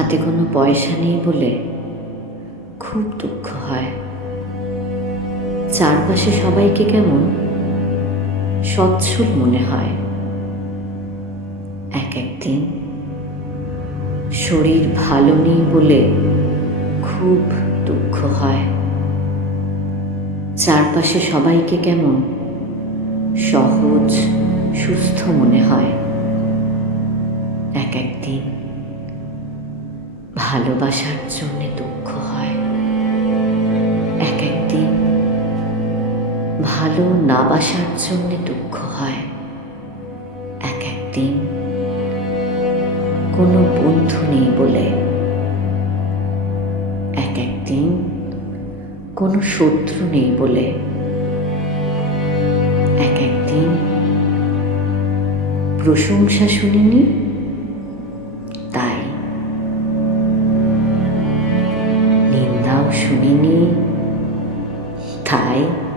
হাতে কোনো পয়সা নেই বলে খুব দুঃখ হয়। চারপাশে সবাইকে কেমন সচ্ছল মনে হয়। এক একদিন শরীর ভালো নেই বলে খুব দুঃখ হয়। চারপাশে সবাইকে কেমন সহজ, সুস্থ মনে হয়। এক একদিন ভালোবাসার জন্যে দুঃখ হয়। এক একদিন ভালো না বাসার জন্যে দুঃখ হয়। এক একদিন কোনো বন্ধু নেই বলে। এক একদিন কোনো শত্রু নেই বলে। এক একদিন প্রশংসা শুনিনি, তাই নিন্দাও শুনিনি তাই